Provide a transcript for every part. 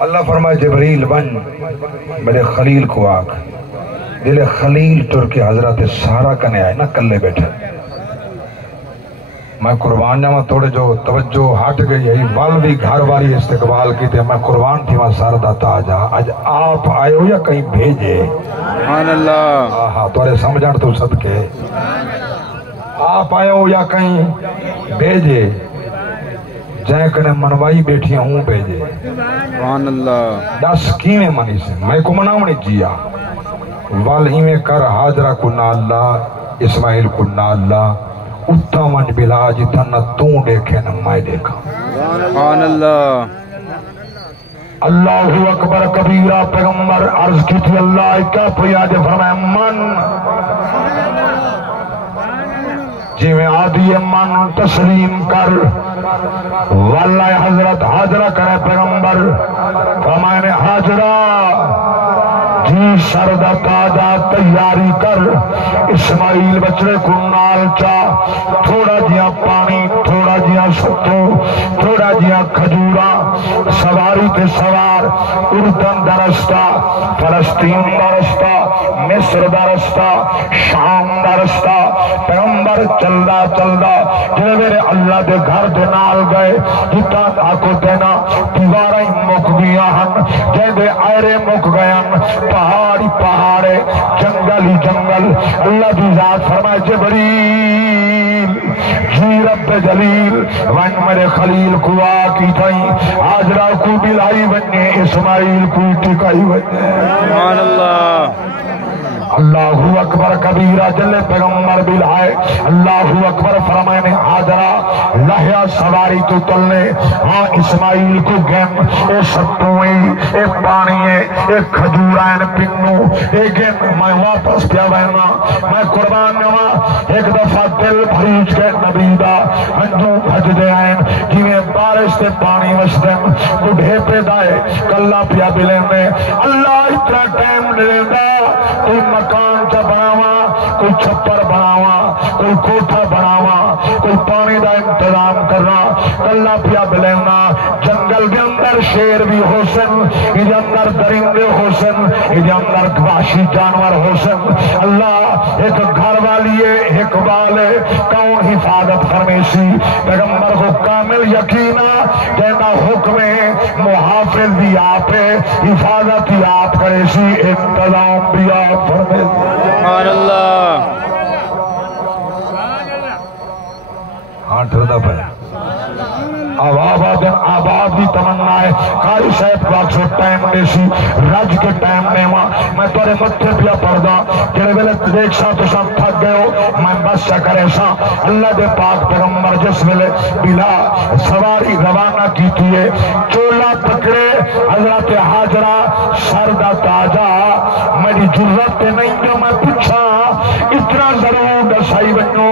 اللہ فرمائے جبریل بن میرے خلیل کو آگ دل خلیل ٹر کے حضرت سارا کنے آئے نا کلے بیٹھے میں قربان جاؤں تھوڑے جو توجہ ہٹ گئی ہے وال بھی گھر والی استقبال کی تھے میں قربان تھی وہاں سارا تاجا آج آپ آئے ہو یا کہیں بھیجے سبحان اللہ ہاں تھوڑے سمجھان تو صدقے آپ آئے ہو یا کہیں بھیجے جائیں کنے منوائی بیٹھیاں ہوں بھیجے سبحان اللہ 10 کیویں منی سے میں کو مناؤنی جیا وال ہی میں کر حاجرہ کو نالا اسماعیل کو نالا اتھا منج بلا جتنا تو دیکھے نہ میں دیکھا سبحان اللہ اللہ اکبر کبیرہ پیغمبر عرض کی تھی اللہ کیا پریاد فرمائے من جی میں آدھی من تسلیم کر واللہ حضرت حاجرہ کرے پیغمبر فرمائے نے حاجرہ جی سردہ تاجہ تیاری کر اسماعیل بچڑے کو نال چا تھوڑا جیا پانی تھوڑا جیا ستو تھوڑا جیا کھجورا سواری کے سوار اردن درستہ فلسطین درستہ مصر درستہ شام درستہ پیغمبر چلدا چلدا جنہیں میرے اللہ دے گھر دے نال گئے جتا آکو دینا دیوارہ مک گیا ہن جن دے آئرے مک گیا پہاڑی پہاڑے جنگل ہی جنگل اللہ دی ذات فرمائے جبریل جی رب جلیل ون میرے خلیل کو آکی تھائیں حاجرہ کو بلائی بننے اسماعیل کو ٹکائی بننے سبحان اللہ اللہ اکبر کبیرہ جلے پیغمبر بلائے اللہ اکبر فرمائنے حاجرہ لہیا سواری تو تلنے ہاں اسماعیل کو گیم اے ستوئی اے پانیے اے کھجورائن پنو اے گیم میں واپس پیا بہنا میں قربان نوا ایک دفعہ دل بھریج کے نبی دا ہنجوں بھج دے آئین جیویں بارش تے پانی وشدن بڑھے پہ دائے کلہ پیا بلینے اللہ اتنا ٹائم لیندہ کوئی مکان چا بناوا کوئی چھپر بناوا کوئی کوٹھا بناوا کوئی پانی دا انتظام کرنا کلہ پیا بلینا جنگل کے اندر شیر بھی ہو سن یہ اندر درندے ہو سن یہ اندر وحشی جانور ہو سن اللہ ایک گھر والی ہے ایک والے کون حفاظت فرمیسی پیغمبر کو کامل یقینا جینا حکم محافظ بھی آپ ہے حفاظت بھی آپ کرے سی انتظام بھی آپ فرمیسی سبحان اللہ ہاں ٹھردہ پہ آباد بھی تمنا ہے قاری صاحب پاک سے ٹائم دے سی رج کے ٹائم دے میں تورے متھے پیا پڑھدا جڑے ویلے دیکھ سا تو سب تھک گئے ہو میں بس چا کرے سا اللہ دے پاک پیغمبر جس ویلے بلا سواری روانہ کیتی ہے چولا پکڑے حضرت حاجرہ سردہ تاجہ میری جرت نہیں جو میں پوچھا اتنا ضرور دسائی بنو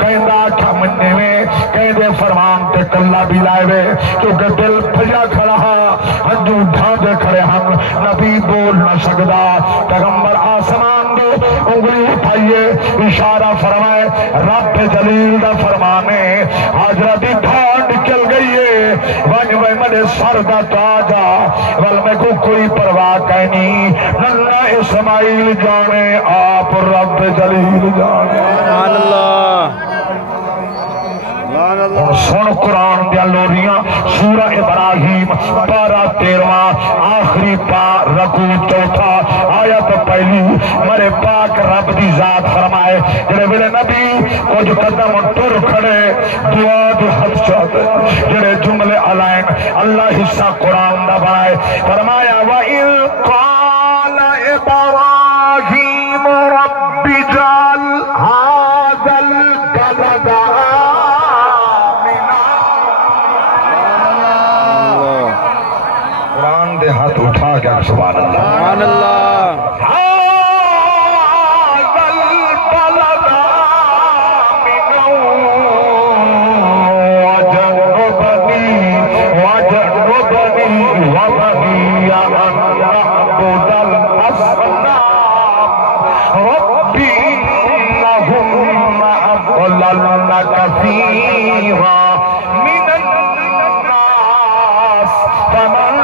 کہندہ آٹھا مننے میں کہندے فرمان تے کلہ بھی لائے وے کیونکہ دل پھجا کھڑا ہنجو ڈھاندے کھڑے ہم نبی بول نہ سکدا پیغمبر آسمان دے انگلی اٹھائیے اشارہ فرمائے رب جلیل دا فرمانے حاجرہ دی ڈھانڈ چل گئی ہے ونج میں مدے سر دا تاجا ول میں کو کوئی پرواہ کہنی ننہ اسماعیل جانے آپ رب جلیل جانے سبحان اللہ اور سن قرآن دیا لوریاں سورہ ابراہیم پارہ 13 آخری رکوع چوتھا آیت پہلی مرے پاک رب دی ذات فرمائے جڑے ویلے نبی کچھ قدم ٹر کھڑے دعا دے حد چاہتے جڑے جملے علائن اللہ حصہ قرآن دا بنائے فرمایا وَإِذْ قَالَ إِبْرَاهِيمُ رَبِّ اجْعَلْ هَٰذَا الْبَلَدَ ہاتھ اٹھا گیا سبحان اللہ سبحان اللہ كثيرا من الناس فمن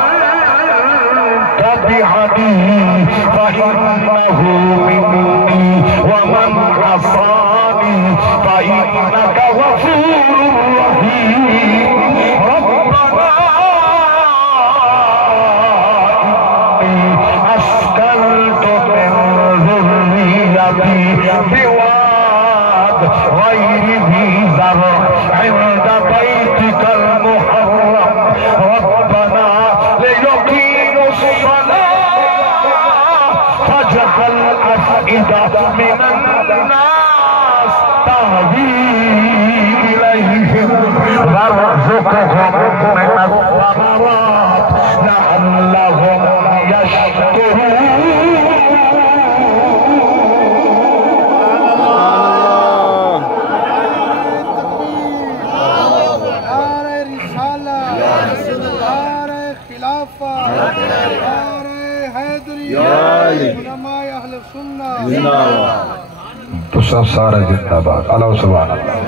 بهدي فإنه مني ومن عصاني فإنك غفور رحيم ربنا إني أسكنت من ذريتي بواد غير ذي زرع عند بيتك المحرم ربنا ليقيموا الصلاة فاجعل أفئدة من الناس تهوي إليهم وارزقهم من الثمرات لعلهم يشكرون. تسا سارا زندہ باد اللہ سبحان اللہ.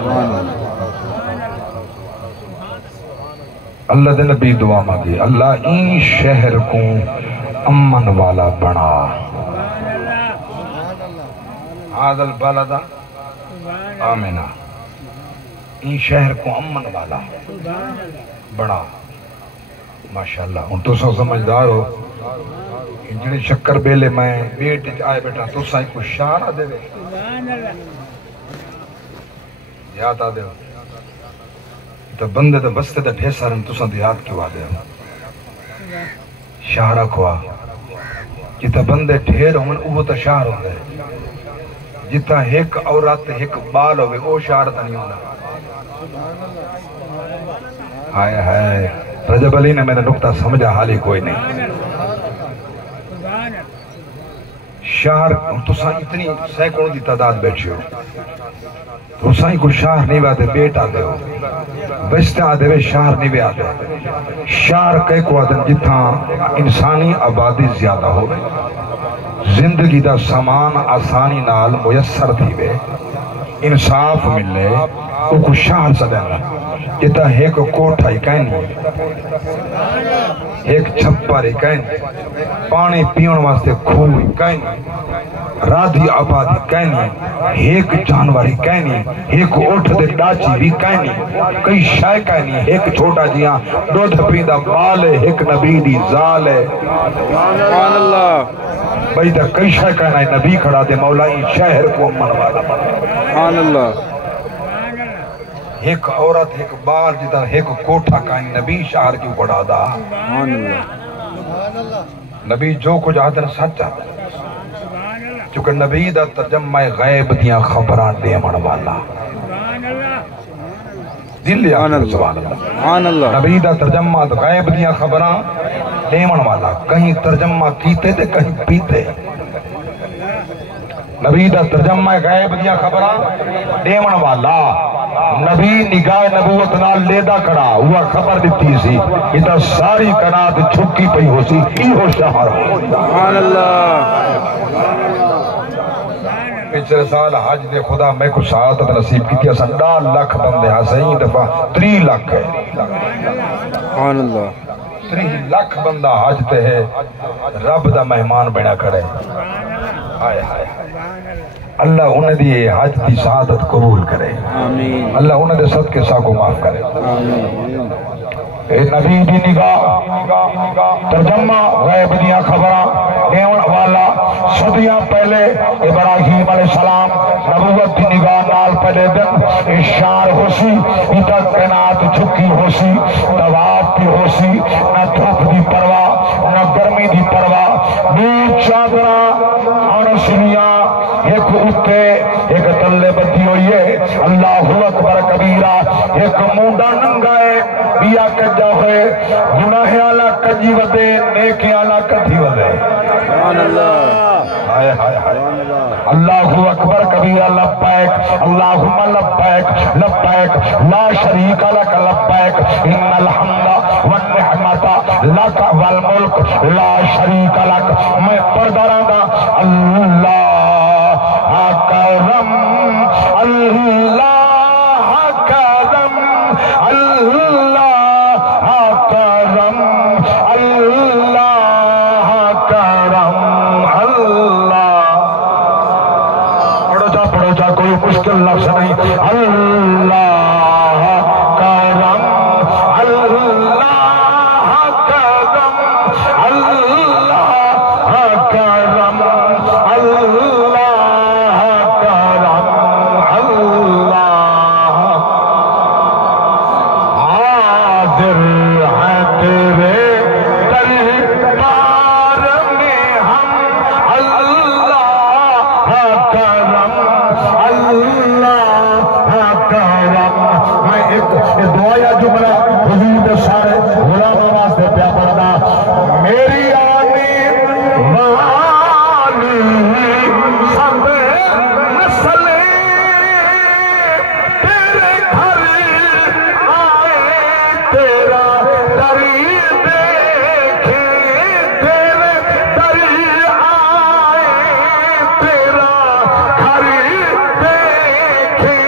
اللہ دے نبی دعا مانگی اللہ این شہر کو امن والا بنا. هذا البلد آمنا این شہر کو امن والا بنا. ماشاءاللہ ان تو سو سمجھدار ہو جڑے شکر بیلے میں بیٹ آئے بیٹا تو سائیں کو شارہ دے دے یاد آ دے تو بندے تو بستے تو ڈھیسا رہن تو سائیں یاد کیوں آ دے شارہ کھوا جتا بندے ڈھیر ہوں وہ تو شہر ہوں دے جتا ایک عورت ایک بال ہوئے وہ شہر تا نہیں ہونا. ہائے ہائے رجب علی نے میرا نکتہ سمجھا حالی کوئی نہیں. شہر تو سائیں اتنی سینکڑوں دی تعداد بیٹھی ہو تو سائیں کو شہر نہیں باتے بیٹ آتے ہو بستے آتے ہوئے شہر نہیں آتے. شہر کئی کو آدن جتھاں انسانی آبادی زیادہ ہو زندگی دا سامان آسانی نال میسر تھی وے انصاف ملے وہ کو شہر سدینا. جتا ایک کوٹھا ہی کہیں ایک چھپر ہی کہیں پانی پیون واسطے کھو ہی کہیں رادھی آبادی کہیں ایک جانور ہی کہیں ایک اٹھ دے ڈاچی بھی کہیں کئی شائع کہیں ایک چھوٹا جیاں دودھ پیندہ بال ہے ایک نبی دی زال ہے. سبحان اللہ. بھائی دا کئی شائع کہنا ہے نبی کھڑا دے مولا این شہر کو امن والا بنا. سبحان اللہ. ایک عورت ایک بار جتا ایک کوٹھا کہیں نبی شہر کیوں پڑھا دا. سبحان اللہ. نبی جو کچھ آدھر سچ آدھر چونکہ نبی دا ترجمہ غیب دیاں خبران دیمن والا دل یا سبحان اللہ. نبی دا ترجمہ غیب دیاں خبران دیمن والا کہیں ترجمہ کیتے تھے کہیں پیتے. نبی دا ترجمہ غیب دیاں خبران دیمن والا نبی نگاہ نبوت نال لیدہ کھڑا ہوا خبر دیتی سی ادھا ساری کنات چھکی پئی ہو سی ای ہو شہر. سبحان اللہ. پچھلے سال حج دے خدا میں کو سعادت نصیب کی تھی اساں 10 لاکھ بندے ہاں صحیح دفعہ 3 لاکھ ہے. سبحان اللہ. 3 لاکھ بندہ حج تے ہے رب دا مہمان بنا کرے. آئے آئے اللہ انہیں دی حج دی سعادت قبول کرے. آمین. اللہ انہیں دے صدقے سا کو معاف کرے. آمین. اے نبی دی نگاہ ترجمہ غیب دیاں خبراں دیون والا صدیاں پہلے ابراہیم علیہ السلام نبوت دی نگاہ نال پہلے دن اشار ہو سی ادھا کائنات جھکی ہو سی طواف بھی ہو سی نہ دھوپ دی پرواہ نہ گرمی دی پرواہ دور چادراں انسلیاں ایک اتے ایک تلے بتی ہوئی ہے اللہ اکبر کبیرہ ایک مونڈا ننگائے بیا کجا ہوئے گناہ آلہ کجی ودے نیکی آلہ کجی ودے. سبحان اللہ. اللہ اکبر کبیرہ لبیک اللہم لبیک لبیک لا شریک لک لبیک ان الحمد والنعمت لک والملک لا شریک لک. میں پردراں دا اللہ کرم اللہ کرم اللہ کرم اللہ مشکل لفظ نہیں. اللہ کرم اللہ کرم اللہ کرم اللہ کرم اللہ حاضر ہے تیرے دربار میں ہم. اللہ کرم اللہ کرم. میں ایک دعایا جملہ حضور نے سارے غلاموں واسطے پیا پڑھنا. میری آنی والی سب نسلیں تیرے گھر آئے تیرا در دیکھے. تیرے در آئے تیرا گھر دیکھے.